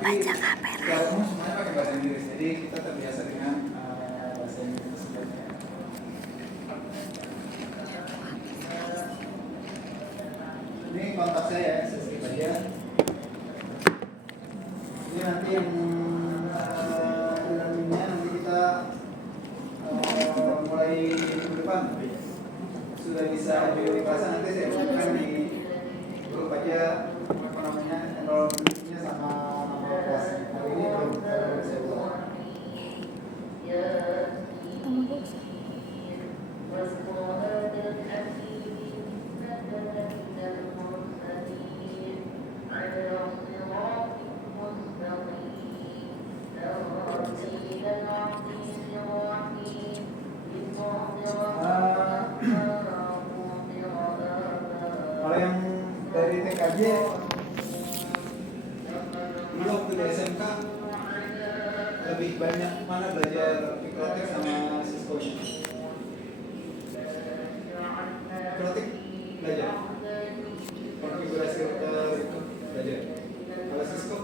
Tapi secara umum semuanya pakai bahasa Inggris, jadi kita terbiasa dengan bahasa Inggris tersebut. Ini kontak saya skip aja. Ini nanti yang nanti kita mulai minggu depan sudah bisa join di kelas. Nanti saya umumkan di grup aja enrollment-nya sama nama kelasnya. Hari ini belum saya buat. Kalau yang dari TKJ dulu waktu di SMK lebih banyak mana belajar Microtik sama Cisco nya? Microtik belajar, konfigurasi router itu belajar. Kalau Cisco?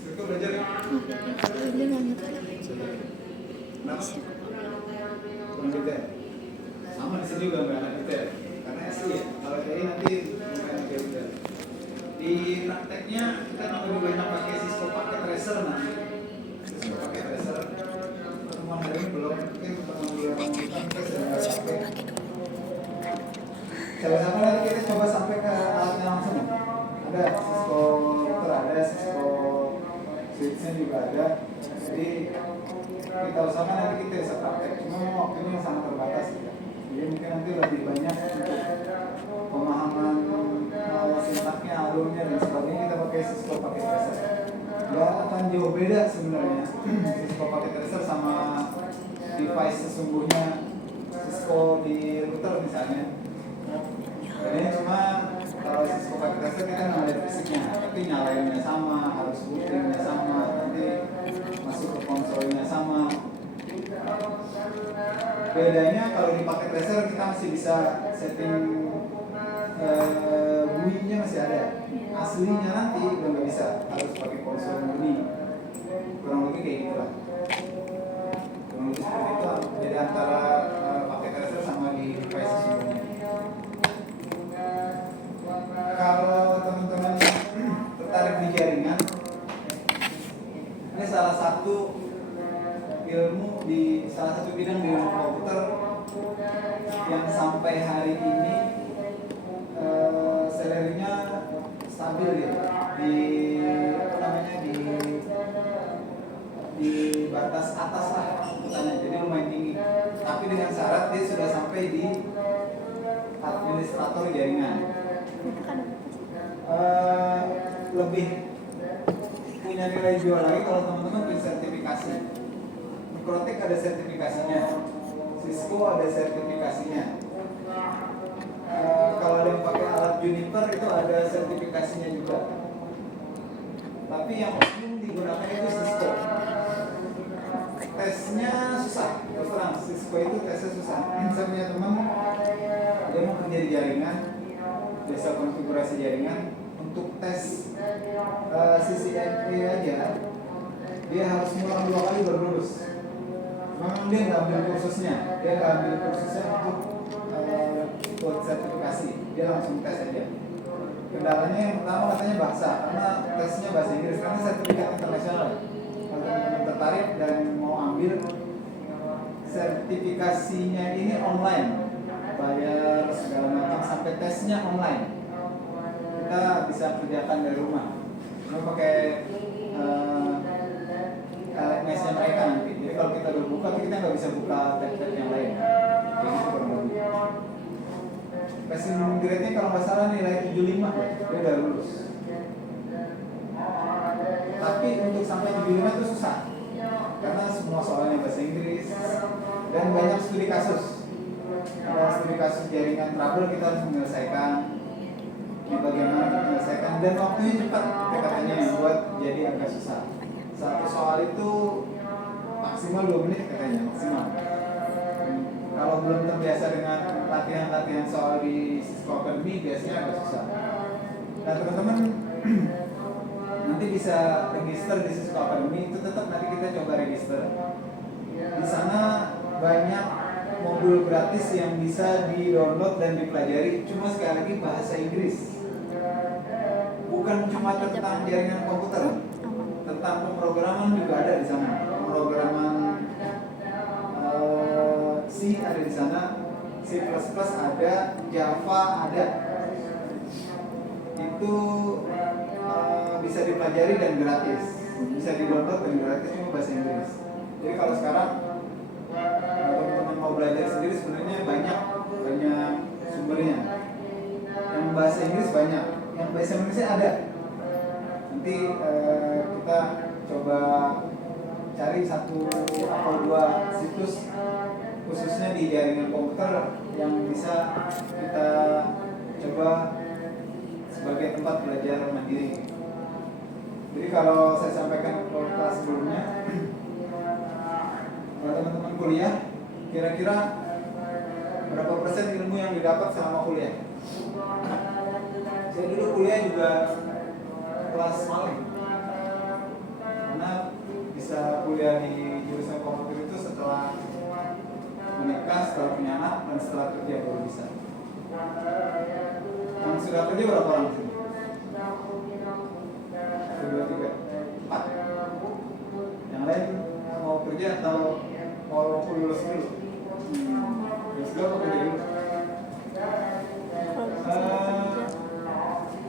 Cisco belajar ya? Kenapa? Kurang detail. Sama di sini juga nggak ada detail. Karena asli ya. Kalau dari nanti bukan detail. Di prakteknya kita lebih banyak pakai Cisco pakai tracer nanti. Cisco pakai tracer. Pertemuan hari ini belum mungkin pertemuan bulan kita sudah pakai. Sama-sama nanti kita coba sampai ke alatnya langsung. Ada Cisco router, ada Cisco switchnya juga ada. Jadi kita usahakan nanti kita bisa praktek. Cuma waktunya sangat terbatas ya. Jadi mungkin nanti lebih banyak untuk pemahaman sintaknya, alurnya dan sebagainya kita pakai Cisco pakai tracer. Nggak akan jauh beda sebenarnya Cisco pakai tracer sama device sesungguhnya Cisco di router misalnya. Jadi cuma kalau Cisco pakai tracer kita nggak ada fisiknya, tapi nyalainnya sama, harus bootingnya sama, nanti masuk ke konsolnya sama. Bedanya kalau dipakai tracer kita masih bisa setting bunyinya masih ada. Aslinya nanti udah nggak bisa, harus pakai konsol bunyi. Kurang lebih kayak gitu lah. Kurang lebih seperti itu. Jadi antara pakai tracer sama di device sesungguhnya. Kalau teman-teman tertarik di jaringan, ini salah satu ilmu di salah satu bidang di ilmu komputer yang sampai hari ini salary-nya stabil ya di apa namanya di batas atas lah katanya, jadi lumayan tinggi. Tapi dengan syarat dia sudah sampai di administrator jaringan. Lebih punya nilai jual lagi kalau teman-teman punya sertifikasi. Microtik ada sertifikasinya, Cisco ada sertifikasinya. Kalau ada yang pakai alat Juniper itu ada sertifikasinya juga. Tapi yang umum digunakan itu Cisco. Tesnya susah, terus terang Cisco itu tesnya susah. Saya punya teman dia mau kerja di jaringan, biasa konfigurasi jaringan. Untuk tes CCNA aja dia harus ngulang 2 kali baru lulus. Memang dia nggak ambil kursusnya, untuk buat sertifikasi, dia langsung tes aja. Kendalanya yang pertama katanya bahasa, karena tesnya bahasa Inggris, karena sertifikat internasional. Kalau teman-teman tertarik dan mau ambil sertifikasinya ini online, bayar segala macam sampai tesnya online. Kita bisa kerjakan dari rumah. Cuma pakai LMS-nya mereka nanti. Jadi kalau kita udah buka, kita nggak bisa buka tab-tab yang lain. Jadi itu kurang lebih. Passing grade-nya kalau nggak salah nilai 75, dia udah lulus. Tapi untuk sampai 75 itu susah, karena semua soalnya bahasa Inggris dan banyak studi kasus. Ada studi kasus jaringan trouble kita harus menyelesaikan. Bagaimana menyelesaikan dan waktunya cepat katanya yang buat jadi agak susah. Satu soal itu maksimal 2 menit katanya maksimal. Kalau belum terbiasa dengan latihan-latihan soal di Cisco Academy biasanya agak susah. Nah teman-teman nanti bisa register di Cisco Academy, itu tetap nanti kita coba register. Di sana banyak modul gratis yang bisa di-download dan dipelajari. Cuma sekali lagi bahasa Inggris. Bukan cuma tentang jaringan komputer, tentang pemrograman juga ada di sana. Pemrograman C ada di sana, C++ ada, Java ada. Itu bisa dipelajari dan gratis, bisa di-download dan gratis, cuma bahasa Inggris. Jadi kalau sekarang teman-teman mau belajar sendiri sebenarnya banyak sumbernya. Yang bahasa Inggris banyak, yang bahasa Indonesia ada. Nanti kita coba cari 1 atau 2 situs khususnya di jaringan komputer yang bisa kita coba sebagai tempat belajar mandiri. Jadi kalau saya sampaikan ke kelas sebelumnya, kalau teman-teman kuliah, kira-kira berapa persen ilmu yang didapat selama kuliah? Saya dulu kuliah juga kelas malam, karena bisa kuliah di jurusan komputer itu setelah menikah, setelah punya anak, dan setelah kerja baru bisa. Yang sudah kerja berapa orang sih? 1, 2, 3, 4. Yang lain mau kerja atau mau lulus dulu? Lulus dulu atau kerja dulu?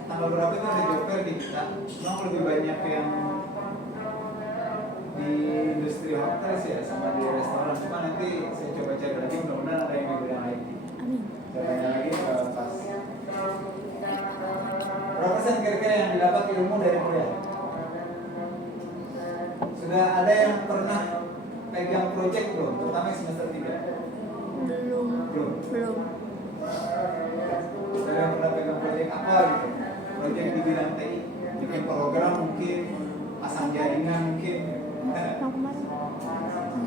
Tanggal berapa itu ada job fair di kita? Memang lebih banyak yang di industri hotel sih ya, sama di restoran. Cuma nanti saya coba cari lagi, mudah-mudahan ada yang di bidang IT. Saya tanya lagi ke pas. Berapa persen kira-kira yang didapat ilmu dari kuliah? Sudah ada yang pernah pegang project belum? Terutama semester 3? Belum. Ada yang pernah pegang project apa gitu? Project di bidang TI, bikin program mungkin, pasang jaringan mungkin. Yang kemarin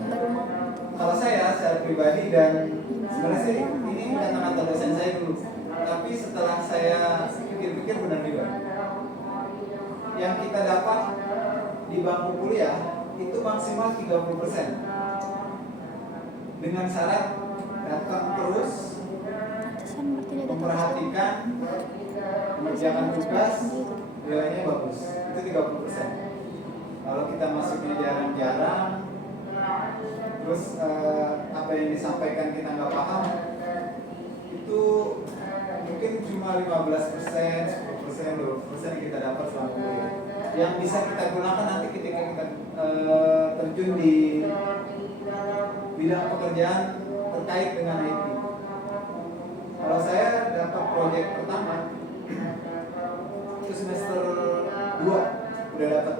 baru mau. Kalau saya secara pribadi, dan sebenarnya sih ini kata-kata dosen saya dulu, tapi setelah saya pikir-pikir benar juga, yang kita dapat di bangku kuliah itu maksimal 30%, dengan syarat datang terus, memperhatikan, mengerjakan tugas, nilainya bagus, itu 30%. Kalau kita masuknya jarang-jarang, terus apa yang disampaikan kita nggak paham, itu mungkin cuma 15%, 10%, 20% yang kita dapat selama kuliah, yang bisa kita gunakan nanti ketika kita terjun di bidang pekerjaan terkait dengan IT. Kalau saya dapat proyek pertama itu semester 2 udah dapat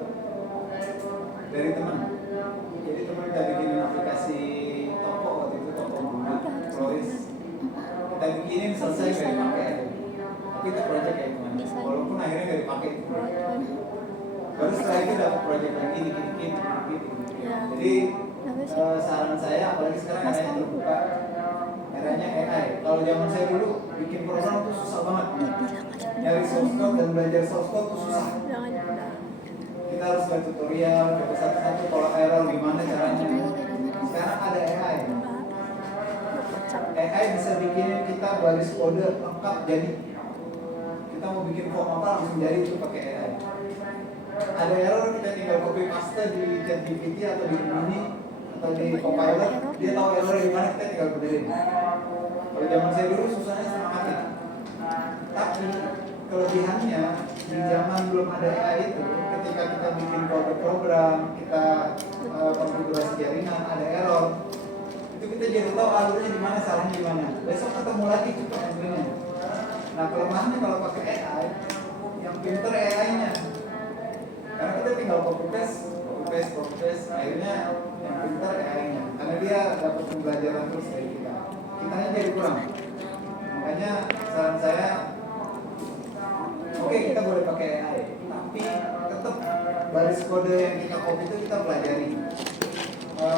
dari teman. Jadi teman kita bikinin aplikasi toko, waktu itu toko bunga, Floris. Kita bikinin, selesai nggak dipakai. Tapi itu proyek kayak gimana? Walaupun akhirnya nggak dipakai itu proyek. Baru setelah itu dapat proyek lagi dikit-dikit. Jadi saran saya, apalagi sekarang ada yang terbuka, eranya AI. Kalau zaman saya dulu bikin program tuh susah banget. Nyari source code dan belajar source code tuh susah. Kita harus buat tutorial, coba satu-satu, kalau error gimana caranya. Sekarang ada AI. AI bisa bikinin kita baris kode lengkap jadi. Kita mau bikin form apa langsung jadi itu pakai AI. Ada error, kita tinggal copy paste di ChatGPT atau di Gemini atau di Copilot, dia tahu error di mana, kita tinggal benerin. Kalau zaman saya dulu susahnya setengah mati. Tapi kelebihannya di zaman belum ada AI itu, ketika kita bikin kode program, kita konfigurasi jaringan, ada error, itu kita jadi tahu alurnya di mana, salahnya di mana. Besok ketemu lagi cepat handlingnya. Nah kelemahannya kalau pakai AI, yang pinter AI-nya, karena kita tinggal copy paste, akhirnya yang pinter AI-nya, karena dia dapat pembelajaran terus dari kita. Kitanya jadi kurang. Makanya saran saya, oke, kita boleh pakai AI, tapi tetap baris kode yang kita copy itu kita pelajari,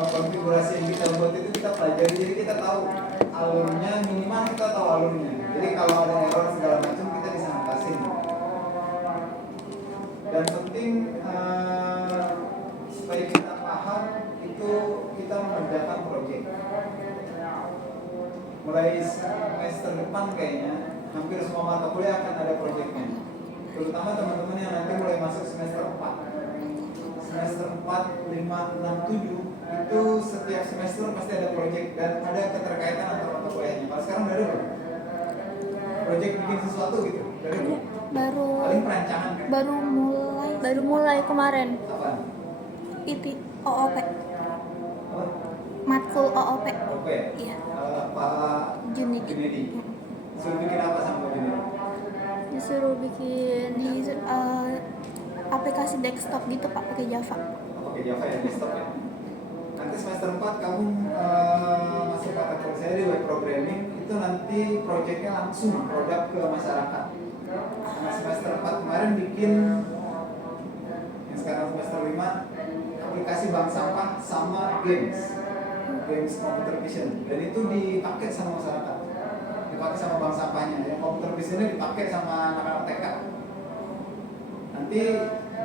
konfigurasi yang kita buat itu kita pelajari, jadi kita tahu alurnya, minimal kita tahu alurnya. Jadi kalau ada error segala macam kita bisa ngatasin. depan kayaknya hampir semua mata kuliah akan ada proyeknya. Terutama teman-teman yang nanti mulai masuk semester 4. Semester 4, 5, 6, 7 itu setiap semester pasti ada proyek dan ada keterkaitan antara mata kuliahnya. Kalau sekarang udah ada belum? Proyek bikin sesuatu gitu? Udah ada belum? Baru Paling perancangan kan? baru mulai kemarin. Apa? Itu OOP. Apa? Matkul OOP. Oke. Iya. Pak Junidi. Junedi. Suruh bikin apa sama Pak Junedi? Disuruh bikin aplikasi desktop gitu Pak, pakai Java. Oke, Java ya, desktop ya. Nanti semester 4 kamu masuk kategori saya di web programming, itu nanti proyeknya langsung produk ke masyarakat. Nah, semester 4 kemarin bikin yang sekarang semester 5 aplikasi bank sampah sama games computer vision, dan itu dipakai sama masyarakat, dipakai sama bank sampahnya. Yang computer visionnya dipakai sama anak-anak TK. Nanti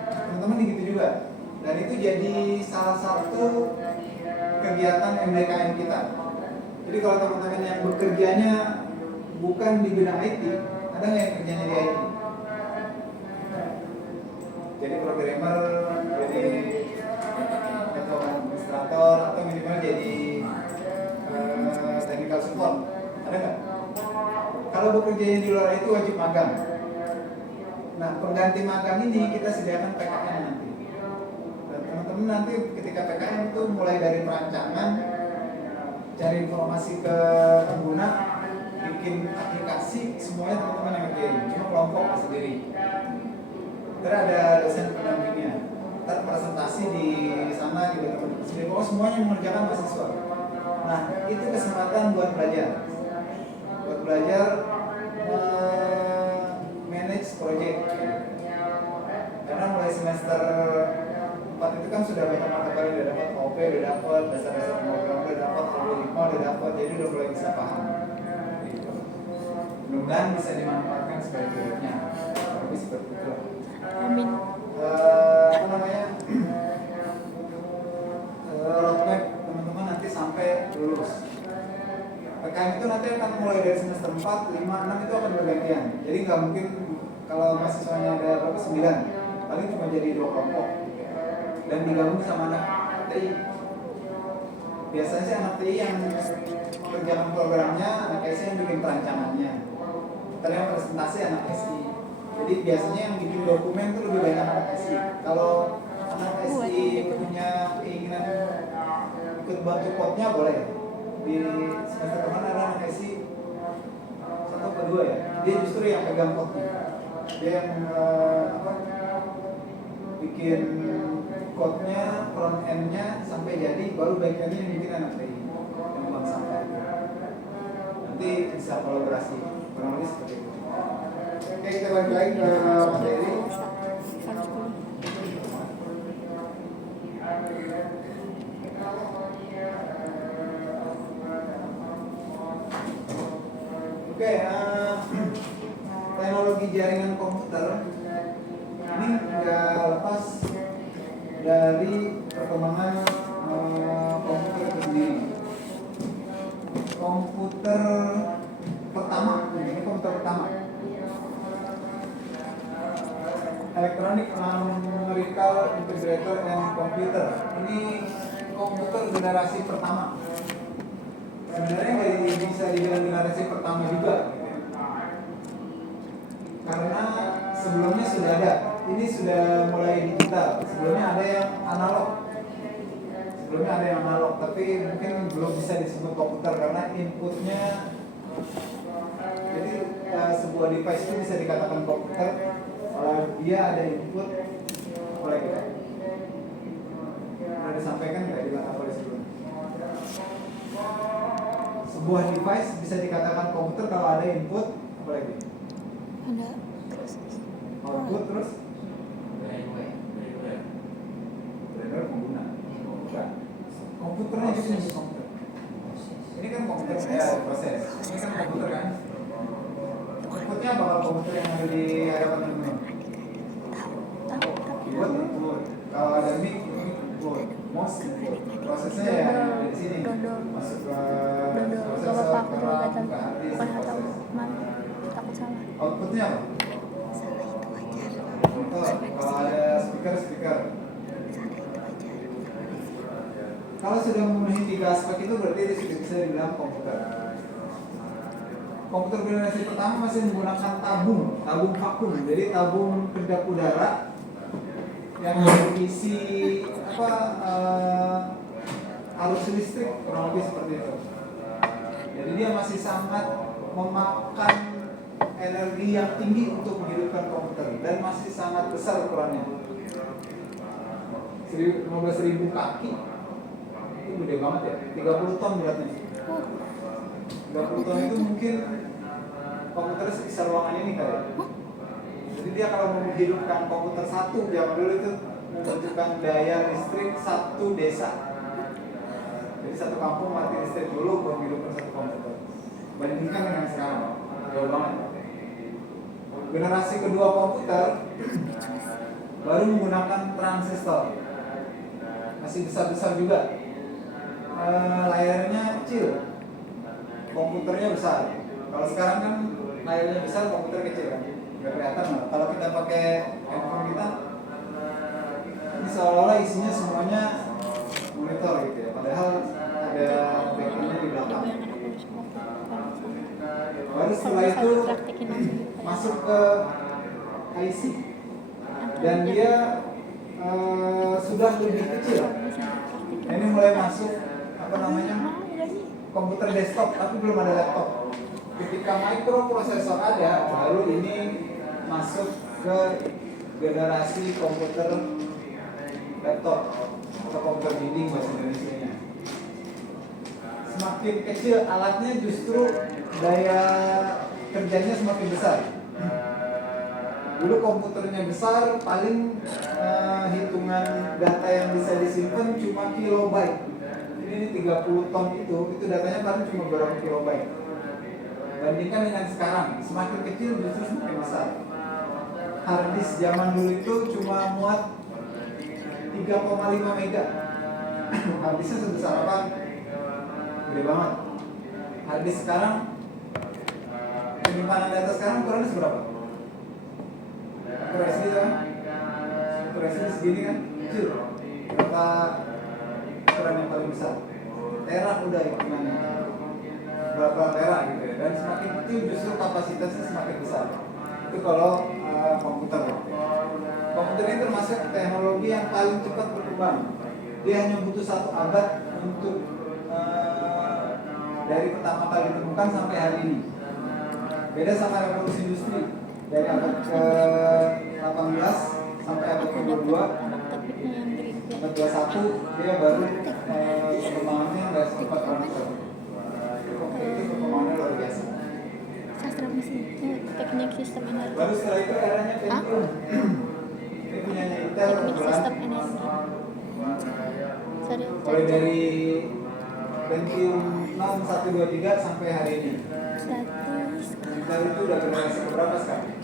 teman-teman gitu juga, dan itu jadi salah satu kegiatan MDKM kita. Jadi kalau teman-teman yang bekerjanya bukan di bidang IT, ada nggak yang kerjanya di IT? Jadi programmer, jadi network administrator, atau minimal jadi technical support, ada nggak? Kalau bekerjanya di luar itu wajib magang. Nah, pengganti magang ini kita sediakan PKN nanti. Dan teman-teman nanti ketika PKN itu mulai dari perancangan, cari informasi ke pengguna, bikin aplikasi, semuanya teman-teman yang ngerjain. Cuma kelompok sendiri. Ntar ada dosen pendampingnya. Ntar presentasi di sana juga teman-teman sendiri. Pokoknya semuanya mengerjakan mahasiswa. Nah, itu kesempatan buat belajar. Buat belajar manage project. Karena mulai semester 4 itu kan sudah banyak mata kuliah, udah dapat OP, udah dapat dasar-dasar program, udah dapat algoritma, udah dapat, jadi udah mulai bisa paham. Gitu. Mudah-mudahan bisa dimanfaatkan sebaik-baiknya. Tapi seperti itu. Amin. Apa namanya? Roadmap teman-teman nanti sampai lulus. PKM itu nanti akan mulai dari semester 4, 5, 6 itu akan bergantian. Jadi nggak mungkin kalau mahasiswanya ada berapa 9, paling cuma jadi 2 kelompok dan digabung sama anak TI. Biasanya sih anak TI yang kerjakan programnya, anak SI yang bikin perancangannya. Terus yang presentasi anak SI. Jadi biasanya yang bikin dokumen itu lebih banyak anak SI. Kalau anak SI punya keinginan ikut bantu code-nya boleh. Di semester kemarin ada anak SI 1 atau 2 ya. Dia justru yang pegang code-nya. Dia yang bikin code-nya, front end-nya sampai jadi, baru back-end-nya yang bikin anak TI yang bank sampah. Nanti bisa kolaborasi, kurang lebih seperti itu. Oke, kita balik lagi ke materi. Oke, teknologi jaringan komputer ini nggak lepas dari perkembangan komputer itu sendiri. Komputer pertama, ini komputer pertama, Electronic Numerical Integrator and Computer. Ini komputer generasi pertama. Sebenarnya nggak bisa dibilang generasi pertama juga, karena sebelumnya sudah ada. Ini sudah mulai digital. Sebelumnya ada yang analog. Tapi mungkin belum bisa disebut komputer karena inputnya. Jadi sebuah device itu bisa dikatakan komputer kalau dia ada input. Boleh gitu. Sudah disampaikan nggak di mata kuliah sebelumnya? Sebuah device bisa dikatakan komputer kalau ada input, apa lagi? Ada Output terus? Driver pengguna. Bukan. Komputernya juga nih komputer. Ini kan komputer ya, proses. Ini kan komputer kan? Outputnya apa kalau komputer yang ada di hadapan teman-teman? Keyboard input. Kalau ada mic input. Mouse input. Prosesnya ya di sini. Masuk ke prosesor, ke RAM, ke hard disk, proses. malu takut salah. Outputnya apa? Salah itu wajar. Monitor. Kalau ada speaker. Salah itu wajar. Kalau sudah memenuhi 3 aspek itu berarti itu sudah bisa dibilang komputer. Komputer generasi pertama masih menggunakan tabung vakum. Jadi tabung kedap udara yang berisi arus listrik, kurang lebih seperti itu. Jadi dia masih sangat memakan energi yang tinggi untuk menghidupkan komputer dan masih sangat besar ukurannya. 15.000 kaki itu gede banget ya, 30 ton beratnya. 30 ton itu mungkin komputer sebesar ruangan ini kali. Jadi dia kalau mau menghidupkan komputer satu, zaman dulu itu membutuhkan daya listrik satu desa. Jadi satu kampung mati listrik dulu baru menghidupkan satu komputer. Bandingkan dengan sekarang, jauh banget. Generasi kedua komputer baru menggunakan transistor, masih besar-besar juga. Layarnya kecil, komputernya besar. Kalau sekarang kan layarnya besar, komputer kecil kan, nggak kelihatan lah. Kalau kita pakai handphone kita, ini seolah-olah isinya semuanya monitor gitu ya. Padahal ada backendnya di belakang. Baru setelah itu masuk ke IC dan dia sudah lebih kecil. Nah, ini mulai masuk komputer desktop, tapi belum ada laptop. Ketika microprosesor ada, baru ini masuk ke generasi komputer laptop atau komputer bidding bahasa Indonesianya. Semakin kecil alatnya justru daya kerjanya semakin besar. Dulu komputernya besar, paling hitungan data yang bisa disimpan cuma kilobyte. Ini 30 ton itu datanya paling cuma berapa kilobyte. Bandingkan dengan sekarang, semakin kecil justru semakin besar. Harddisk zaman dulu itu cuma muat 3,5 mega. Harddisknya sebesar apa? Gede banget. Harddisk sekarang, penyimpanan data sekarang ukurannya seberapa? Kurasi kan? Kurasi segini kan? Kecil. Berapa ukuran yang paling besar? Tera udah hitungannya. Berapa tera gitu ya. Dan semakin kecil justru kapasitasnya semakin besar. Itu kalau komputer. Komputer ini termasuk teknologi yang paling cepat berkembang. Dia hanya butuh 1 abad untuk dari pertama kali ditemukan sampai hari ini. Beda sama revolusi industri. Dari abad ke-18 sampai abad ke-22, abad 21 dia baru perkembangannya nggak sempat komputer. Komputer itu perkembangannya luar biasa. Sastra mesin, teknik sistem energi. Baru setelah itu eranya Pentium. Ini punyanya Intel Teknik kebetulan. sistem energi. Sorry, Mulai dari Pentium 6, 1, 2, 3 sampai hari ini. status Intel itu udah generasi keberapa sekarang?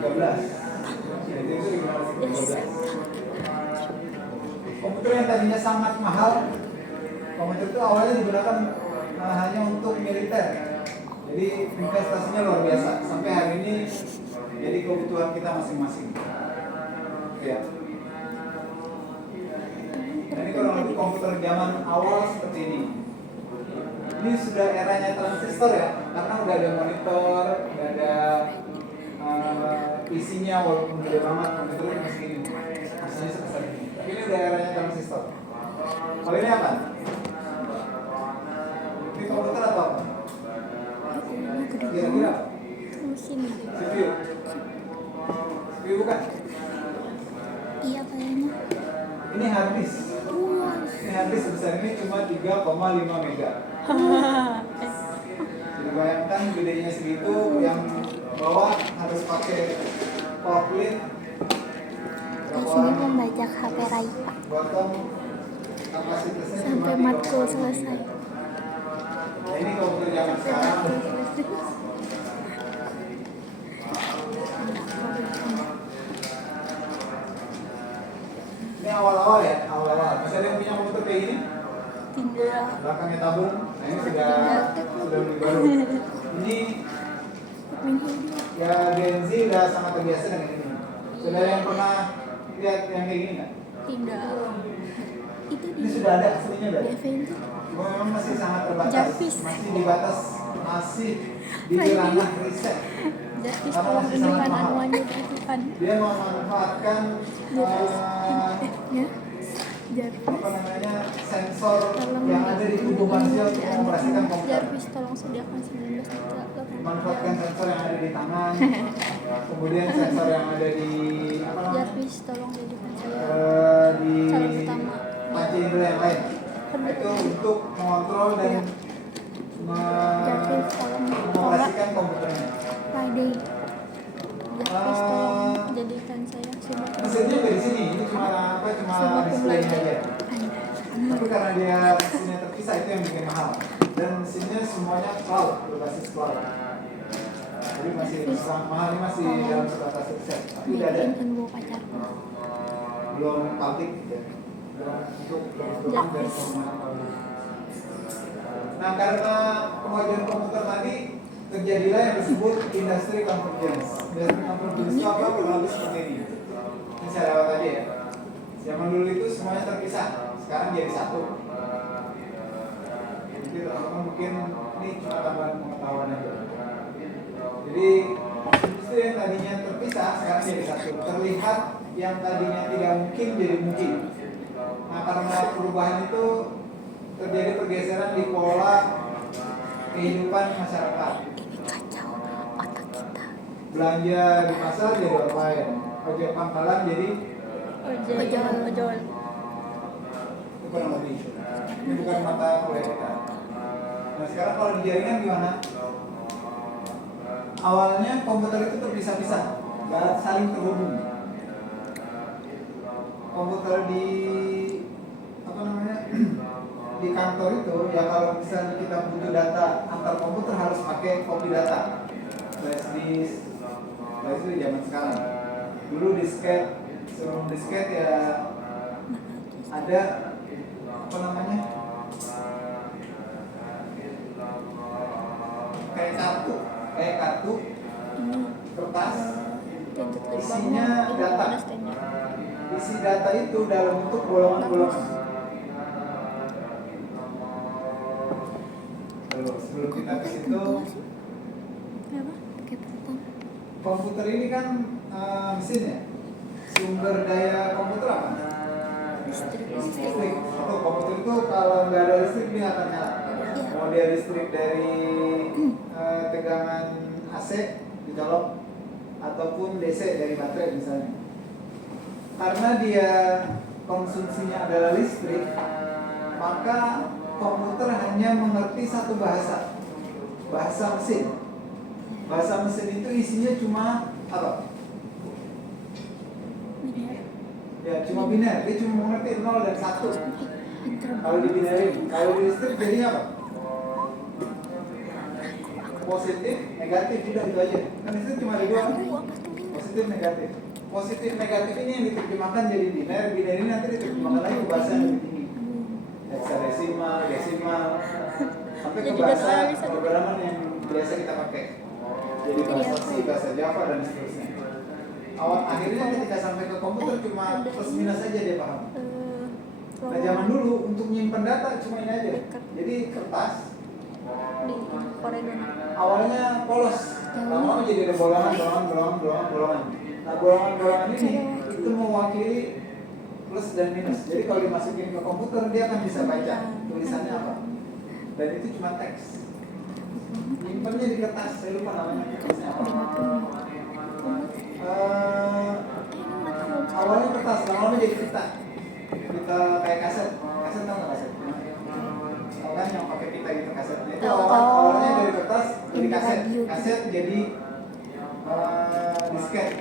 13. Jadi itu generasi ke-13. Komputer yang tadinya sangat mahal, komputer itu awalnya digunakan hanya untuk militer. Jadi investasinya luar biasa. Sampai hari ini jadi kebutuhan kita masing-masing. Ya. Nah, ini kalau untuk komputer zaman awal seperti ini. Ini sudah eranya transistor ya, karena udah ada monitor, udah ada isinya walaupun gede banget, komputernya masih gini, masih sebesar ini. Tapi ini udah eranya transistor. Kalau ini apa? Ini komputer atau apa? Kira-kira apa? mesin. CPU. CPU bukan? Iya kayaknya. Ini hard disk. Ini hard disk sebesar ini cuma 3,5 mega. Jadi bayangkan gedenya segitu, yang bawah harus pakai forklift. Di sini membajak HP Raipa Bottom kapasitasnya sampai cuma matkul 3,5 selesai. mega. Nah, ini komputer zaman sekarang. Ini awal-awal ya, awal-awal. Masih ada yang punya komputer kayak gini? Tidak. Belakangnya tabung. Nah ini sudah lebih baru. Ini ya Gen Z udah sangat terbiasa dengan ini. Saudara yang pernah lihat yang kayak gini nggak? Tidak. Itu Ini sudah ada aslinya di dari. Avenger. Cuma memang masih sangat terbatas. Jarvis. Masih dibatas, masih di Friday. ranah riset. Jarvis Karena tolong masih dengan sangat mahal. anuannya perhatikan. Dia memanfaatkan Ya. Jarvis. apa namanya sensor Tolong yang ada di tubuh manusia untuk mengoperasikan komputer. Jarvis tolong sediakan 19 juta. Manfaatkan sensor yang ada di tangan, kemudian sensor yang ada di apa namanya Jarvis tolong jadikan saya di calon utama. panca indera yang lain. Itu untuk mengontrol dan Jarvis tolong mengoperasikan komputernya. Friday. Jarvis tolong jadikan saya Mesinnya dari sini, ini cuma apa? Cuma displaynya aja. Tapi karena dia mesinnya terpisah itu yang bikin mahal. Dan mesinnya semuanya cloud, berbasis cloud. Jadi masih sangat mahal, ini masih dalam sebatas riset. Tapi udah ada, bikin bawa pacarku. belum publik ya. Belum untuk dan nah karena kemajuan komputer tadi terjadilah yang disebut industri convergence. Industri convergence itu apa? Kurang lebih seperti ini. Ini saya lewat aja ya. Zaman dulu itu semuanya terpisah, sekarang jadi satu. Jadi teman-teman mungkin ini cuma tambahan pengetahuan aja. Jadi industri yang tadinya terpisah sekarang jadi satu. Terlihat yang tadinya tidak mungkin jadi mungkin. Nah karena perubahan itu terjadi pergeseran di pola kehidupan masyarakat. Kacau otak kita. Belanja di pasar jadi online, ojek pangkalan jadi Ojol. itu kurang lebih. Ini bukan mata kuliah kita. Nah sekarang kalau di jaringan gimana? Awalnya komputer itu terpisah-pisah, nggak saling terhubung. Komputer di apa namanya di kantor itu ya kalau misalnya kita butuh data antar komputer harus pakai copy data, flash disk, nah itu di zaman sekarang. Dulu disket, sebelum disket ya ada apa namanya kayak kartu kertas isinya data. Isi data itu dalam bentuk golongan-golongan. Sebelum kita ke situ, komputer ini kan mesin ya. Sumber daya komputer apa? Listrik. Atau komputer itu kalau nggak ada listrik dia nggak akan nyala. Mau dia listrik dari tegangan AC dicolok ataupun DC dari baterai misalnya. Karena dia konsumsinya adalah listrik, maka komputer hanya mengerti satu bahasa mesin. Bahasa mesin itu isinya cuma apa? Ya cuma biner, dia cuma mengerti 0 dan 1. Kalau di binarin, kalau di listrik jadinya apa? Positif, negatif, tidak itu aja. Kan listrik cuma ada dua, positif, negatif. Positif, negatif ini yang diterjemahkan jadi biner, biner ini nanti diterjemahkan lagi ke bahasa yang lebih tinggi. Hexadesimal, desimal, sampai ke bahasa pemrograman yang biasa kita pakai. Jadi bahasa C, bahasa Java dan seterusnya. Awal akhirnya ketika sampai ke komputer cuma plus minus saja dia paham. Nah zaman dulu untuk nyimpen data cuma ini aja. Jadi kertas Di Korea. awalnya polos, lama-lama jadi ada bolongan. Nah golongan ini itu mewakili plus dan minus. Jadi kalau dimasukin ke komputer dia akan bisa baca tulisannya apa. Dan itu cuma teks. Nyimpennya di kertas, saya lupa namanya kertasnya apa. Awalnya kertas, lama-lama jadi pita kayak kaset tau nggak kaset? Tau kan yang pakai pita gitu kasetnya itu awalnya dari kertas jadi kaset jadi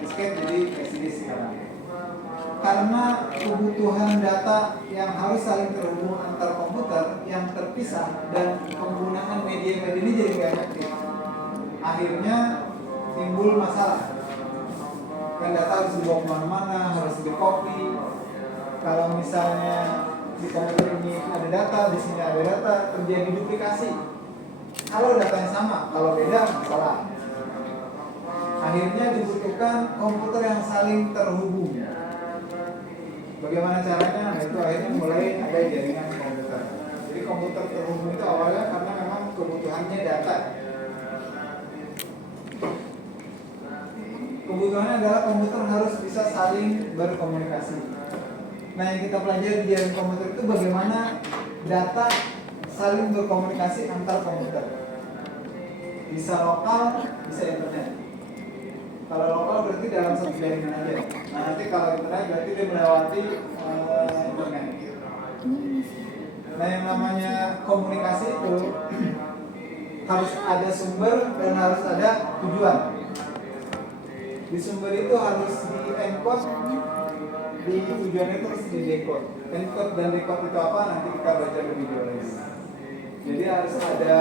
disket jadi LCD sekarang. Karena kebutuhan data yang harus saling terhubung antar komputer yang terpisah dan penggunaan media-media ini jadi nggak efektif, akhirnya timbul masalah. Kan data harus dibawa kemana-mana, harus di copy. Kalau misalnya di komputer ini ada data, di sini ada data, terjadi duplikasi. Kalau datanya sama, kalau beda masalah. Akhirnya dibutuhkan komputer yang saling terhubung. Bagaimana caranya? Nah, itu akhirnya mulai ada jaringan komputer. Jadi komputer terhubung itu awalnya karena memang kebutuhannya data. Kebutuhannya adalah komputer harus bisa saling berkomunikasi. Nah, yang kita pelajari di jaringan komputer itu bagaimana data saling berkomunikasi antar komputer. Bisa lokal, bisa internet. Kalau lokal berarti dalam satu jaringan aja. Nah, nanti kalau internet berarti dia melewati internet. Nah, yang namanya komunikasi itu harus ada sumber dan harus ada tujuan. Di sumber itu harus di-encode, di tujuan itu harus di-decode. Encode dan decode itu apa? Nanti kita baca lebih jauh lagi. Jadi harus ada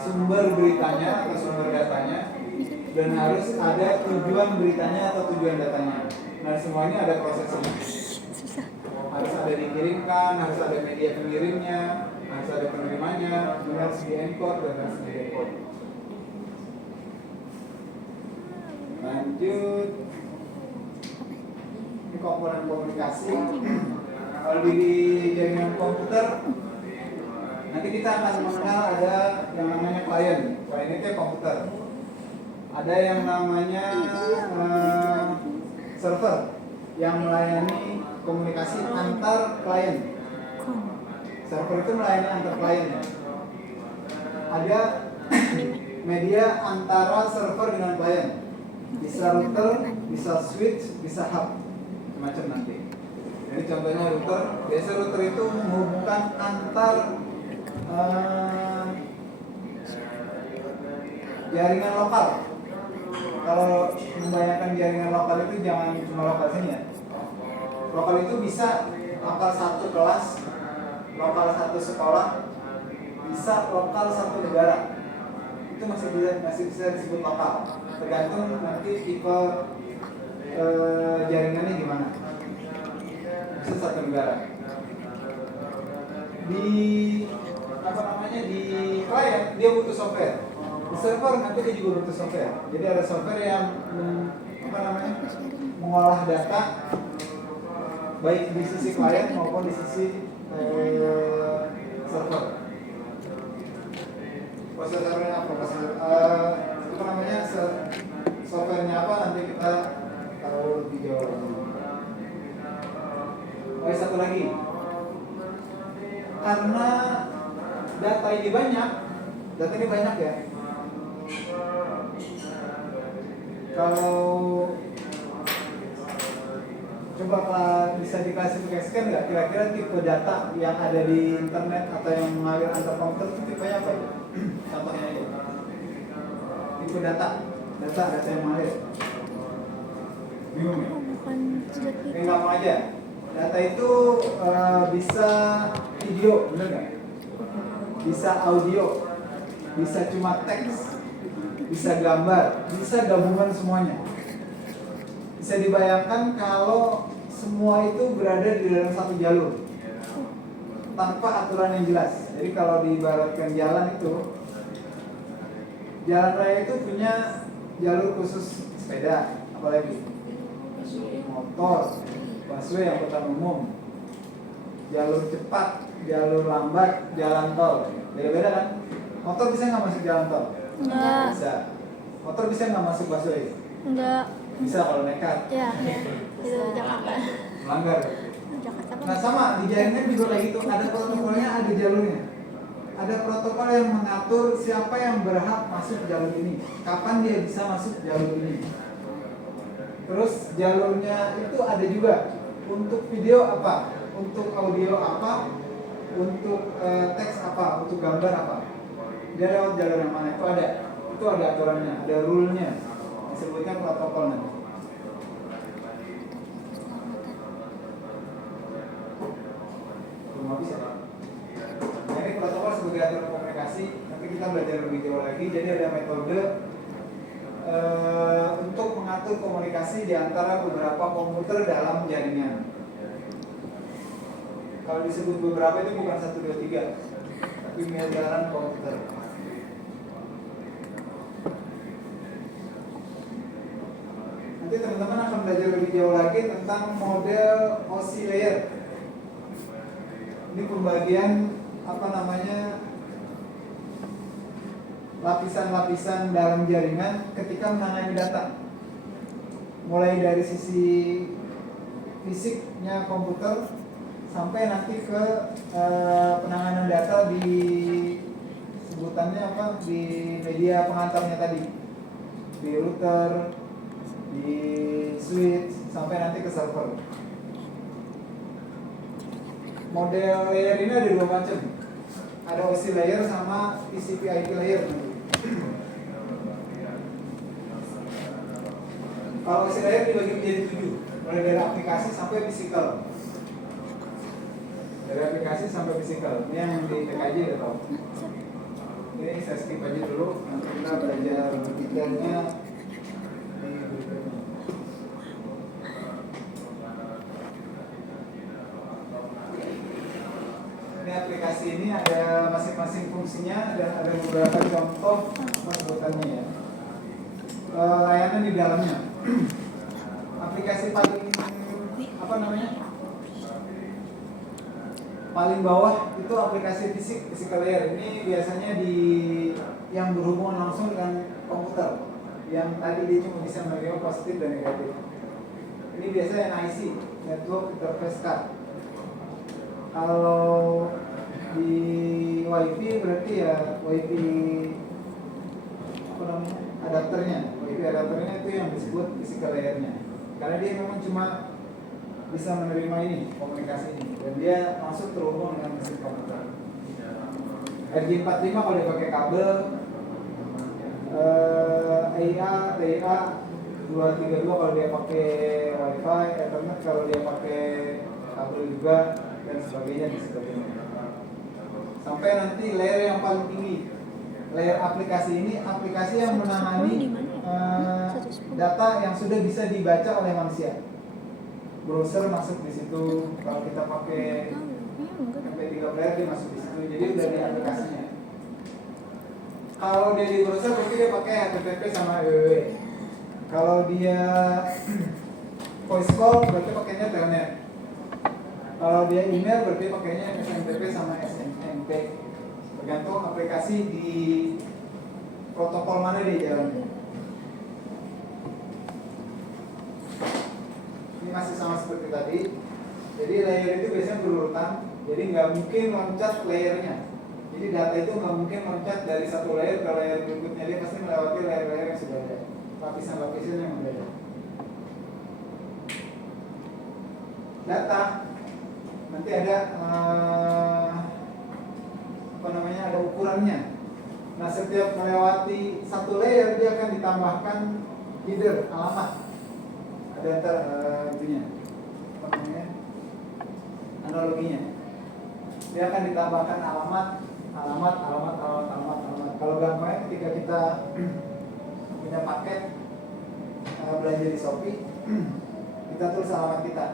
sumber beritanya atau sumber datanya, dan harus ada tujuan beritanya atau tujuan datanya. Nah, semuanya ada prosesnya. Harus ada dikirimkan, harus ada media pengirimnya, harus ada penerimanya, harus di-encode dan harus di-decode. Lanjut. Ini komponen komunikasi. Kalau di jaringan komputer, nanti kita akan mengenal ada yang namanya klien. Klien itu komputer. Ada yang namanya server yang melayani komunikasi antar klien. Server itu melayani antar klien. Ada media antara server dengan klien. Bisa router, bisa switch, bisa hub, macam nanti. Jadi contohnya router. Biasa router itu menghubungkan antar jaringan lokal. Kalau membayangkan jaringan lokal itu jangan cuma lokal sini ya. Lokal itu bisa lokal satu kelas, lokal satu sekolah, bisa lokal satu negara. Itu masih bisa disebut lokal. Tergantung nanti tipe jaringannya gimana. Bisa satu negara. Di di klien dia butuh software. Di server nanti dia juga butuh software. Jadi ada software yang mengolah data baik di sisi klien maupun di sisi server. Prosesornya apa? Softwarenya apa nanti kita tahu lebih jauh. Satu lagi, karena data ini banyak ya. Kalau coba bisa diklasifikasikan nggak kira-kira tipe data yang ada di internet atau yang mengalir antar komputer itu tipenya apa ya? Contohnya aja. Tipe data yang mengalir. Bingung ya? Ini gampang aja. Data itu bisa video, bener nggak? Bisa audio, bisa cuma teks, bisa gambar, bisa gabungan semuanya. Bisa dibayangkan kalau semua itu berada di dalam satu jalur tanpa aturan yang jelas. Jadi kalau diibaratkan jalan itu, jalan raya itu punya jalur khusus sepeda, apalagi motor, busway angkutan umum, jalur cepat, jalur lambat, jalan tol. Beda-beda kan? Motor bisa nggak masuk jalan tol? Enggak. Bisa. Motor bisa nggak masuk busway? Enggak. Bisa kalau nekat. Ya. Itu Jakarta. Melanggar. Jakarta. Nah sama di jaringan juga kayak gitu. Ada protokolnya, ada jalurnya. Ada protokol yang mengatur siapa yang berhak masuk jalur ini, kapan dia bisa masuk jalur ini. Terus jalurnya itu ada juga untuk video apa, untuk audio apa, untuk teks apa, untuk gambar apa. Dia lewat jalur yang mana? Itu ada aturannya, ada rule-nya. Disebutkan protokol nanti. Belum habis ya? Nah, ini protokol sebagai aturan komunikasi. Nanti kita belajar lebih jauh lagi. Jadi ada metode untuk mengatur komunikasi di antara beberapa komputer dalam jaringan. Kalau disebut beberapa itu bukan 1, 2, 3, tapi miliaran komputer. Nanti teman-teman akan belajar lebih jauh lagi tentang model OSI layer. Ini pembagian lapisan-lapisan dalam jaringan ketika menangani data. Mulai dari sisi fisiknya komputer sampai nanti ke penanganan data di sebutannya di media pengantarnya tadi, di router, di switch, sampai nanti ke server. Model layer ini ada 2 macam. Ada OSI layer sama TCP/IP layer. Kalau OSI layer dibagi menjadi 7, mulai dari aplikasi sampai fisikal. Dari aplikasi sampai fisikal. Ini yang di TKJ ya tahu. Ini saya skip aja dulu. Nanti kita belajar detailnya di berikutnya. Ini aplikasi ini ada masing-masing fungsinya dan ada beberapa contoh sebutannya ya. Layanan di dalamnya. Aplikasi paling bawah itu aplikasi physical layer. Ini biasanya yang berhubungan langsung dengan komputer. Yang tadi dia cuma bisa menerima positif dan negatif. Ini biasanya NIC, Network Interface Card. Kalau di WiFi berarti ya WiFi adapternya. WiFi adapternya itu yang disebut physical layernya. Karena dia memang cuma bisa menerima ini, komunikasi ini, dan dia langsung terhubung dengan mesin komputer. RJ45 kalau dia pakai kabel, AIA, TIA 232 kalau dia pakai WiFi, Ethernet kalau dia pakai kabel juga, dan sebagainya dan sebagainya. Sampai nanti layer yang paling tinggi, layer aplikasi ini aplikasi yang menangani data yang sudah bisa dibaca oleh manusia. Browser masuk di situ, kalau kita pakai MP3 player dia masuk di situ, jadi udah di aplikasinya. Kalau dia di browser berarti dia pakai HTTP sama www. Kalau dia voice call berarti pakainya telnet. Kalau dia email berarti pakainya SMTP sama SMTP. Tergantung aplikasi di protokol mana dia jalannya. Ini masih sama seperti tadi. Jadi layer itu biasanya berurutan. Jadi nggak mungkin loncat layernya. Jadi data itu nggak mungkin loncat dari satu layer ke layer berikutnya. Dia pasti melewati layer-layer yang sudah ada, lapisan-lapisan yang ada. Data nanti ada ada ukurannya. Nah, setiap melewati satu layer dia akan ditambahkan header, alamat. Ada itunya, analoginya. Dia akan ditambahkan alamat. Kalau gampangnya ketika kita punya paket belanja di Shopee, kita tulis alamat kita.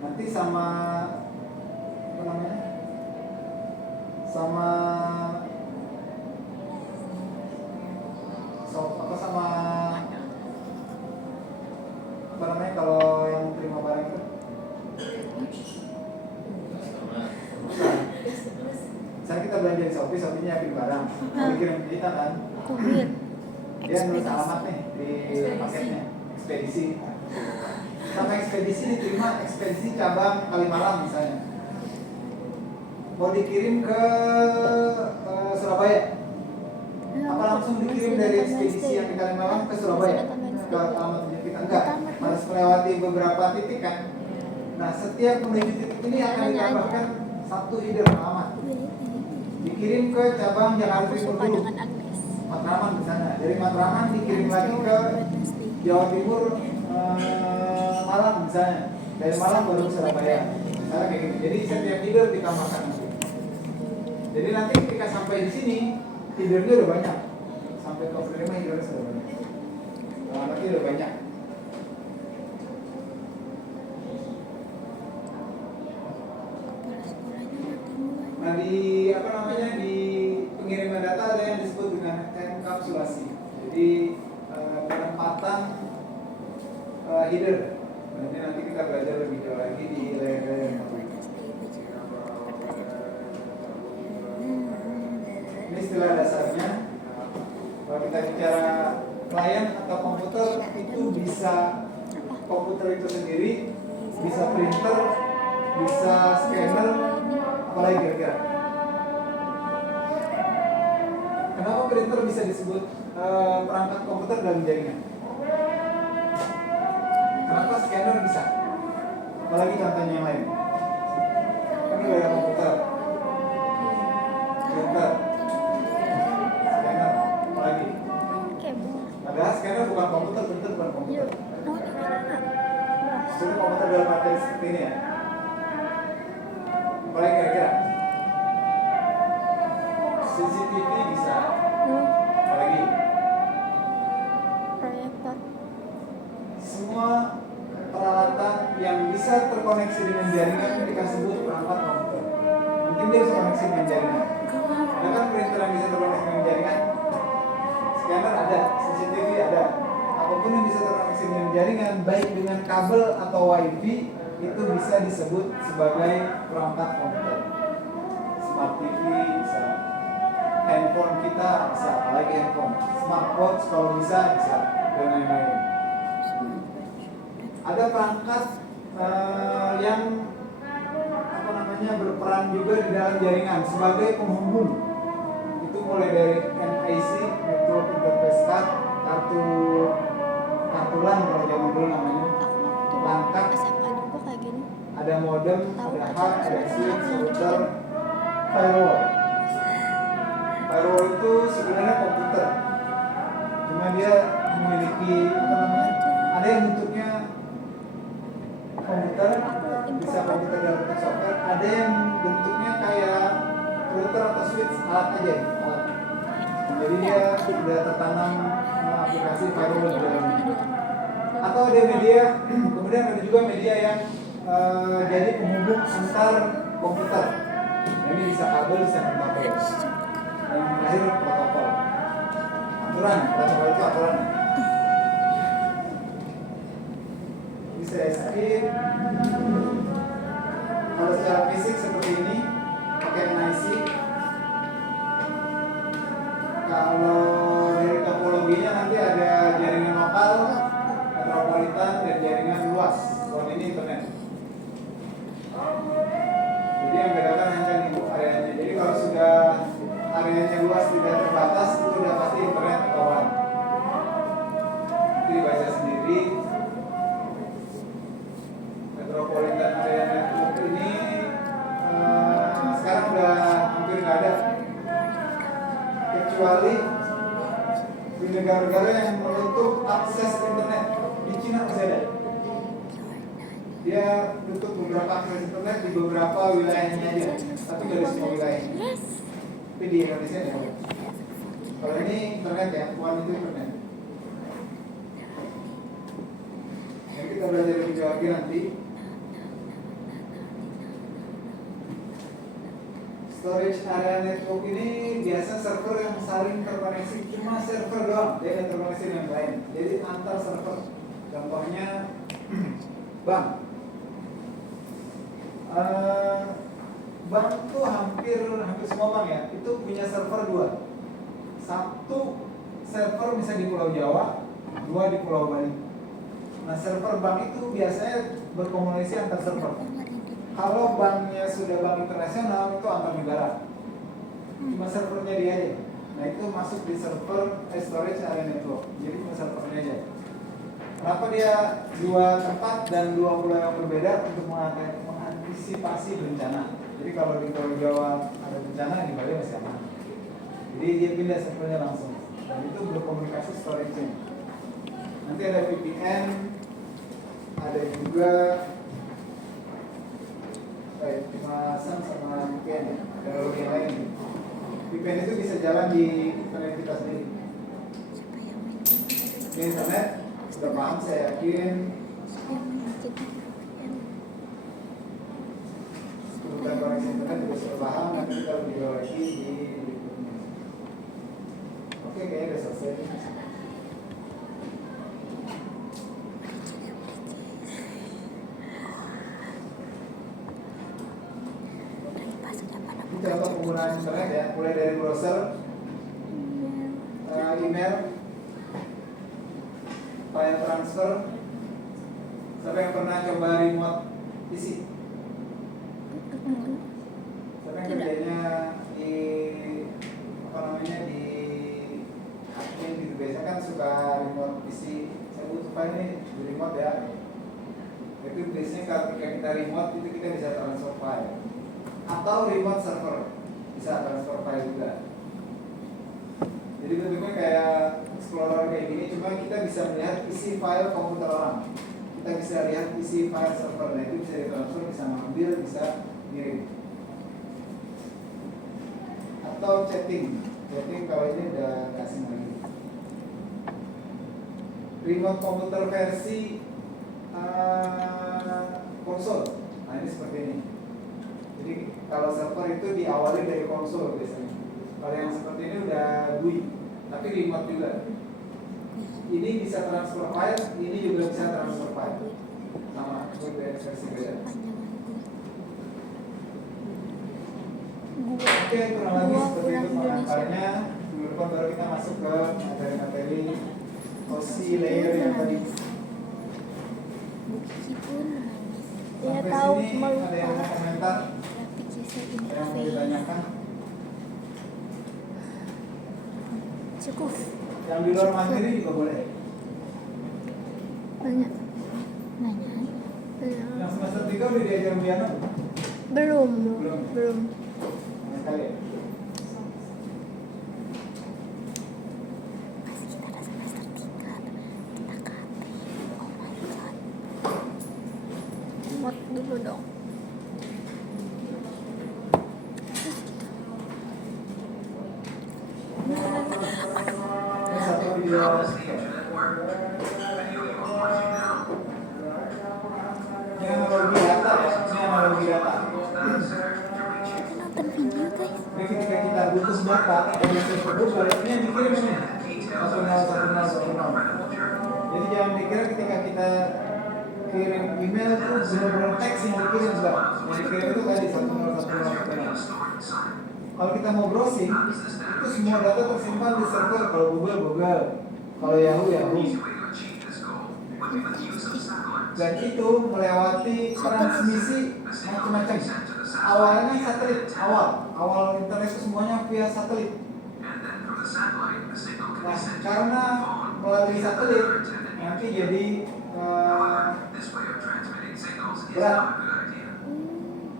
Nanti sama kalau yang terima barang itu misalnya kita belanja di Shopee, Shopee nyiapin barang, dikirim ke kita kan, dia nulis alamat nih di paketnya, ekspedisi. Sama ekspedisi diterima ekspedisi cabang Kalimalang misalnya, mau dikirim ke Surabaya, apa langsung dikirim dari ekspedisi yang di Kalimalang ke Surabaya ke alamat kita? Enggak, harus melewati beberapa titik kan. Nah, setiap menuju titik ini akan ditambahkan satu header alamat, dikirim ke cabang Jakarta Timur dulu, Matraman misalnya, dari Matraman dikirim lagi ke Jawa Timur, Malang misalnya, dari Malang baru ke Surabaya, misalnya kayak gitu. Jadi setiap header ditambahkan. Jadi nanti ketika sampai di sini headernya udah banyak, sampai ke penerima headernya sudah banyak, alamatnya udah banyak. header. Nah, ini nanti kita belajar lebih jauh lagi di layer-layer. Ini istilah dasarnya. Kalau kita bicara klien atau komputer, itu bisa komputer itu sendiri, bisa printer, bisa scanner, apalagi kira-kira. Kenapa printer bisa disebut perangkat komputer dalam jaringan? Kenapa scanner bisa? Apalagi contohnya yang lain. Ini ada komputer, printer, scanner, apalagi. Padahal scanner bukan komputer, printer bukan komputer. Maksudnya komputer dalam materi seperti ini ya. Apalagi kira-kira. CCTV bisa. Apalagi. Proyektor. Semua peralatan yang bisa terkoneksi dengan jaringan kita sebut perangkat komputer. Mungkin dia bisa koneksi dengan jaringan. Ada kan printer yang bisa terkoneksi dengan jaringan. Scanner ada, CCTV ada. Apapun yang bisa terkoneksi dengan jaringan, baik dengan kabel atau WiFi, itu bisa disebut sebagai perangkat komputer. Smart TV bisa, handphone kita bisa, apalagi handphone, smartwatch kalau bisa, dan lain-lain. Ada perangkat yang berperan juga di dalam jaringan sebagai penghubung. Itu mulai dari NIC, Network Interface Card, kartu LAN kalau zaman dulu namanya, langkat, SMA juga kayak gini. ada modem, ada hub, ada switch, router, firewall. Firewall itu sebenarnya komputer, cuma dia memiliki ada yang bentuknya komputer, bisa komputer dalam bentuk software, ada yang bentuknya kayak router atau switch, alat aja, alat. Jadi dia sudah tertanam aplikasi firewall di dalamnya. Atau ada media, kemudian ada juga media yang jadi penghubung antar komputer. Nah, ini bisa kabel, bisa non-kabel. Yang terakhir protokol. Aturan, protokol itu aturan. Bisa skip. Kalau secara fisik seperti ini, pakai NIC. Kalau dari topologinya nanti ada jaringan lokal, metropolitan, dan jaringan luas. Kalau ini internet. Jadi yang bedakan hanya nih areanya. Jadi kalau sudah areanya luas tidak terbatas, itu sudah pasti internet atau WAN. Nanti dibaca sendiri. Metropolitan area network ini sekarang udah hampir nggak ada, kecuali di negara-negara yang menutup akses internet. Di Cina masih ada. Dia tutup beberapa akses internet di beberapa wilayahnya aja, tapi dari semua wilayah. Tapi di Indonesia ya. Kalau ini internet ya, WAN itu internet. Yang kita belajar lebih jauh lagi nanti. Storage area network ini biasa server yang saling terkoneksi, cuma server doang, dia nggak terkoneksi dengan lain. Jadi antar server. Contohnya bank. Bank tuh hampir semua bank ya, itu punya server dua. Satu server misalnya di Pulau Jawa, dua di Pulau Bali. Nah server bank itu biasanya berkomunikasi antar server. Kalau banknya sudah bank internasional itu antar negara, cuma servernya dia aja. Nah itu masuk di server storage area network, jadi cuma servernya aja. Kenapa dia dua tempat dan dua pulau yang berbeda? Untuk mengantisipasi bencana. Jadi kalau di Pulau Jawa ada bencana, di Bali masih aman. Jadi dia pindah servernya langsung. Dan itu berkomunikasi storage-nya. Nanti ada VPN, ada juga Masan sama VPN ya, teknologi yang lain. VPN itu bisa jalan di internet kita sendiri. Di internet sudah paham saya yakin. Bukan koneksi internet juga sudah paham. Nanti kita lebih jauh lagi di berikutnya. Oke, kayaknya udah selesai. internet ya, mulai dari browser, email, file transfer. Siapa yang pernah coba remote PC? Siapa yang Tidak. kerjanya di di admin gitu, biasanya kan suka remote PC. Saya butuh file nih di remote ya. Itu biasanya ketika kita remote itu kita bisa transfer file atau remote server, bisa transfer file juga. Jadi bentuknya kayak explorer kayak gini, cuma kita bisa melihat isi file komputer orang. Kita bisa lihat isi file server, nah itu bisa ditransfer, bisa ngambil, bisa ngirim. Atau chatting kalau ini udah kasih lagi. Remote komputer versi konsol, nah ini seperti ini. Jadi kalau server itu diawali dari konsol biasanya. Kalau yang seperti ini udah GUI, tapi remote juga. Ini bisa transfer file, ini juga bisa transfer file. Sama, itu versi beda. Oke, kurang lebih seperti itu pengantarnya. Minggu depan baru kita masuk ke materi-materi OC layer yang tadi. Dia Sampai tahu sini cuma ada yang mau lupa. komentar, Application yang mau interface. ditanyakan? Cukup. Yang di luar materi juga boleh. Banyak. Nanya. Yang semester 3 udah diajar piano? Belum. Belum. Sama sekali ya? Masih kita ada semester 3. Kita KP. Oh my god. Mod dulu dong. Ini satu video. Ini analogi data ya, ini analogi data. Kita nonton video guys. Jadi ketika kita butuh data dari server Google, ini yang dikirim ini 101010. Jadi jangan dikira ketika kita kirim email itu benar-benar teks yang dikirim, enggak. Yang dikirim itu tadi 101010. Kalau kita mau browsing, itu semua data tersimpan di server. Kalau Google, kalau Yahoo. Dan itu melewati transmisi macam-macam. Awalnya satelit, awal internet itu semuanya via satelit. Nah, karena melalui satelit nanti jadi berat.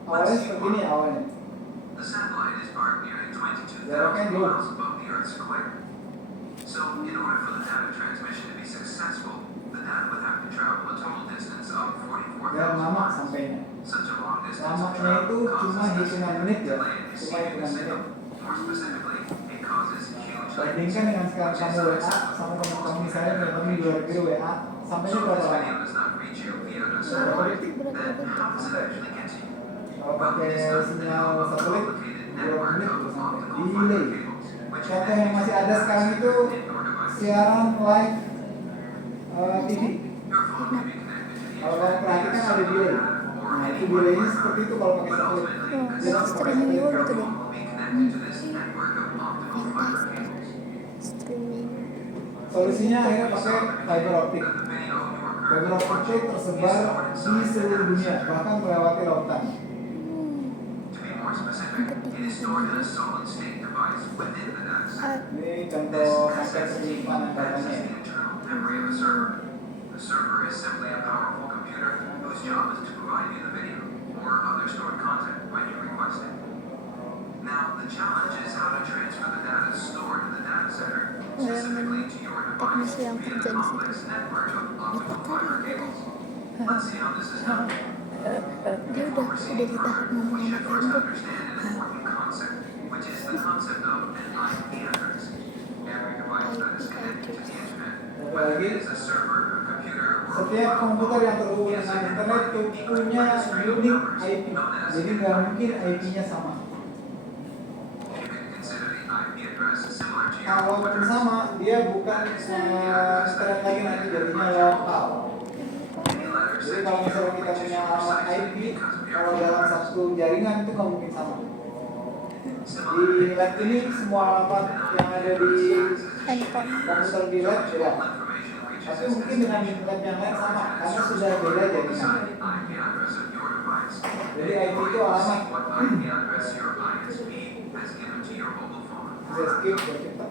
Awalnya seperti ini awalnya. Jaraknya jauh. So, in order for the data transmission to be successful, the data would have to travel a total distance of Dan lama 44,000 sampainya. Such a long distance of Lamanya travel itu cuma causes hitungan menit ya, delay in cuma receiving the hitungan signal. menit. More specifically, it causes huge Bandingkan dengan sekarang kamu WA sama teman kamu misalnya punya teman di luar negeri WA, sampainya So, if berapa this lama? video does not reach you via the Berapa satellite, detik? then how does it actually get to you? Kalau Well, pakai it is done through the sinyal satelit, complicated 2 network menit of baru sampai. optical Delay. fiber cables, which Contoh yang masih ada sekarang itu in your device. siaran live TV. Your phone can be connected to the Kalau kamu perhatikan ada delay. Nah itu delaynya seperti itu kalau pakai satelit. Dia langsung pakai Streaming satelit. juga gitu dong. will be connected to this network of optical fiber cables. Streaming. Solusinya akhirnya pakai fiber optic. The video you are Fiber currently optic itu tersebar di seluruh dunia, bahkan melewati lautan. To be more specific, it is stored in a solid state device within the data set. Ini contoh sampai penyimpanan This is datanya. the internal memory of a server. The server is simply a powerful computer whose job is to provide you the video or other stored content when you request it. Now, the challenge is how to transfer the data stored in the data center specifically to your device Teknisi yang via kerja the di complex situ. network of optical fiber cables. Let's see how this is done. Dia udah ditahan ngomong We sama should first tembok. understand an important concept, which is the concept of an IP address. Every device that is connected to the internet, whether it is a server, a computer, or Setiap komputer yang terhubung dengan internet itu punya unique IP. Jadi nggak mungkin IP-nya sama. you can consider the IP address similar to your Kalaupun computer. sama, dia bukan internet lagi nanti jadinya lokal. Any letter Jadi sent kalau to you misalnya kita which is punya alamat precisely IP, because of your kalau dalam satu jaringan itu nggak mungkin sama. Di lab ini semua alamat yang ada di handphone. komputer di lab beda. Tapi mungkin dengan lab yang lain sama, karena sudah beda jaringan. Jadi IP itu alamat. Bisa skip, ya cepat.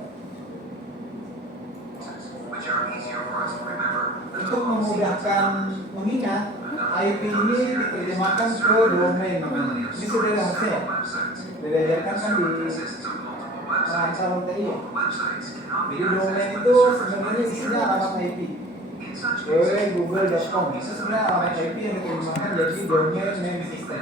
Untuk memudahkan mengingat, IP ini diterjemahkan ke domain. Ini sudah ada harusnya ya? Sudah diajarkan kan di Ansar UTI ya? Jadi domain itu sebenarnya isinya alamat IP. www.google.com itu sebenarnya alamat IP yang diterjemahkan jadi domain name system.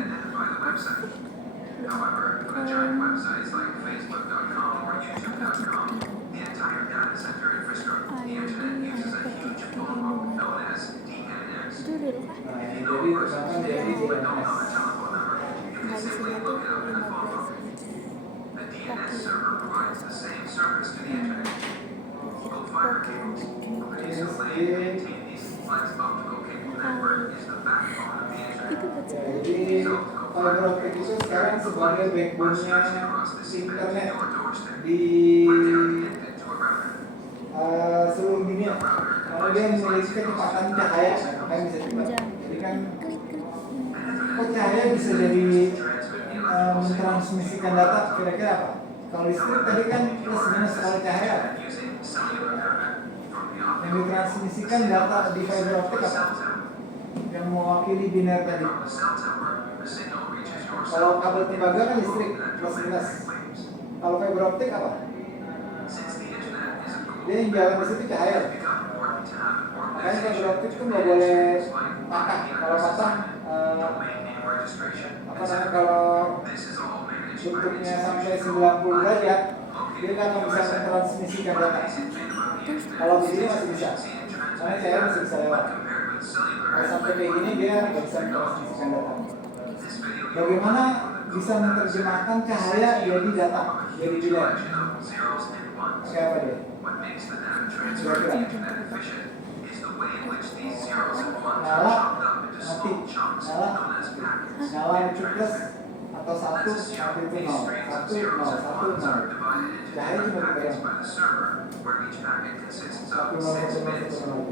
However, with giant websites like Facebook.com or YouTube.com, the entire data center infrastructure of the internet uses a huge phone known as DNS. Itu dulu kan? Nah, ini jadi terjemahkan jadi If you don't know DNS. the telephone number, you can simply look it up in a phone book. The DNS server provides the same service to the internet. Optical fiber cables, companies who lay and maintain these complex optical cable network is the backbone of the internet. Itu buat Ya, jadi fiber optic itu sekarang sebagai backbone-nya internet di seluruh dunia. Karena dia memiliki kecepatan cahaya, makanya bisa cepat. Jadi kan klik klik. kok cahaya bisa jadi mentransmisikan data kira-kira apa? Kalau listrik tadi kan plus minus kalau cahaya apa? Yang ditransmisikan data di fiber optik apa? Yang mewakili biner tadi. Kalau kabel tembaga kan listrik plus minus. Kalau fiber optik apa? Dia yang jalan di situ cahaya. Makanya fiber optik itu nggak boleh patah. Kalau patah, apa namanya, kalau bentuknya sampai 90 derajat, dia kan nggak bisa mentransmisikan data. Kalau begini masih bisa, karena cahaya masih bisa lewat. Kalau sampai kayak gini dia nggak bisa mentransmisikan data. Bagaimana bisa menerjemahkan cahaya jadi data, jadi biner? Pakai apa dia? Kira-kira? Nyala, mati. Nyala itu plus atau satu, mati itu nol. Satu, nol, satu, nol. Cahaya cuma dipegang. Satu, nol, satu, nol, satu, nol.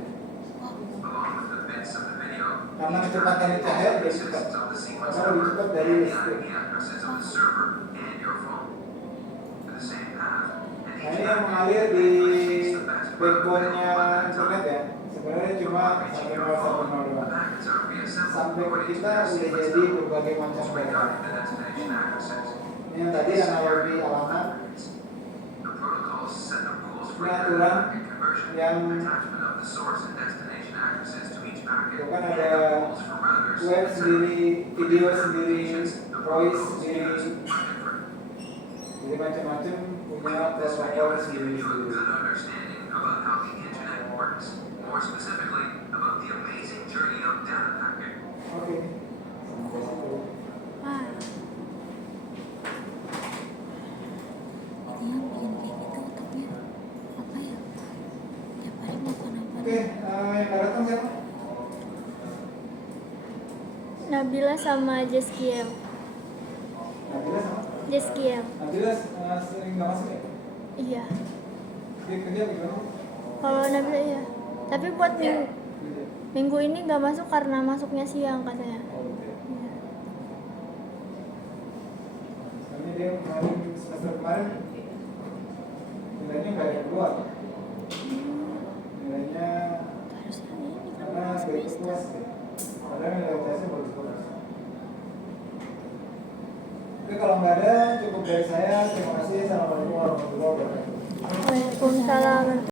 Karena kecepatan cahaya jadi cepat. Karena lebih cepat dari listrik. Nah, ini yang mengalir di backbone-nya internet ya. Sebenarnya cuma 1010 doang. Sampai ke kita udah jadi berbagai macam data. Ini yang tadi analogi alamat. Ini aturan yang itu kan ada web sendiri, video sendiri, voice sendiri. Jadi macam-macam punya protokol sendiri. Oke. Wah. Ini yang bikin kayak gitu otaknya apa ya? Tiap hari makan apa? Oke, yang nggak datang siapa? Nabila sama Jeskiel. Nabila sama? Jeskiel. Nabila sering nggak masuk ya? Iya. Dia kerja gimana? Kalau Nabila iya. Tapi buat minggu ini nggak masuk karena masuknya siang katanya. Oh, oke. Iya. Soalnya dia kemarin semester kemarin nilainya nggak ada keluar. Nilainya Harusnya ini kan karena mau nggak semester. puas deh. Padahal nilai tesnya bagus-bagus. Oke, kalau nggak ada cukup dari saya. Terima kasih. Assalamualaikum warahmatullahi wabarakatuh. Waalaikumsalam.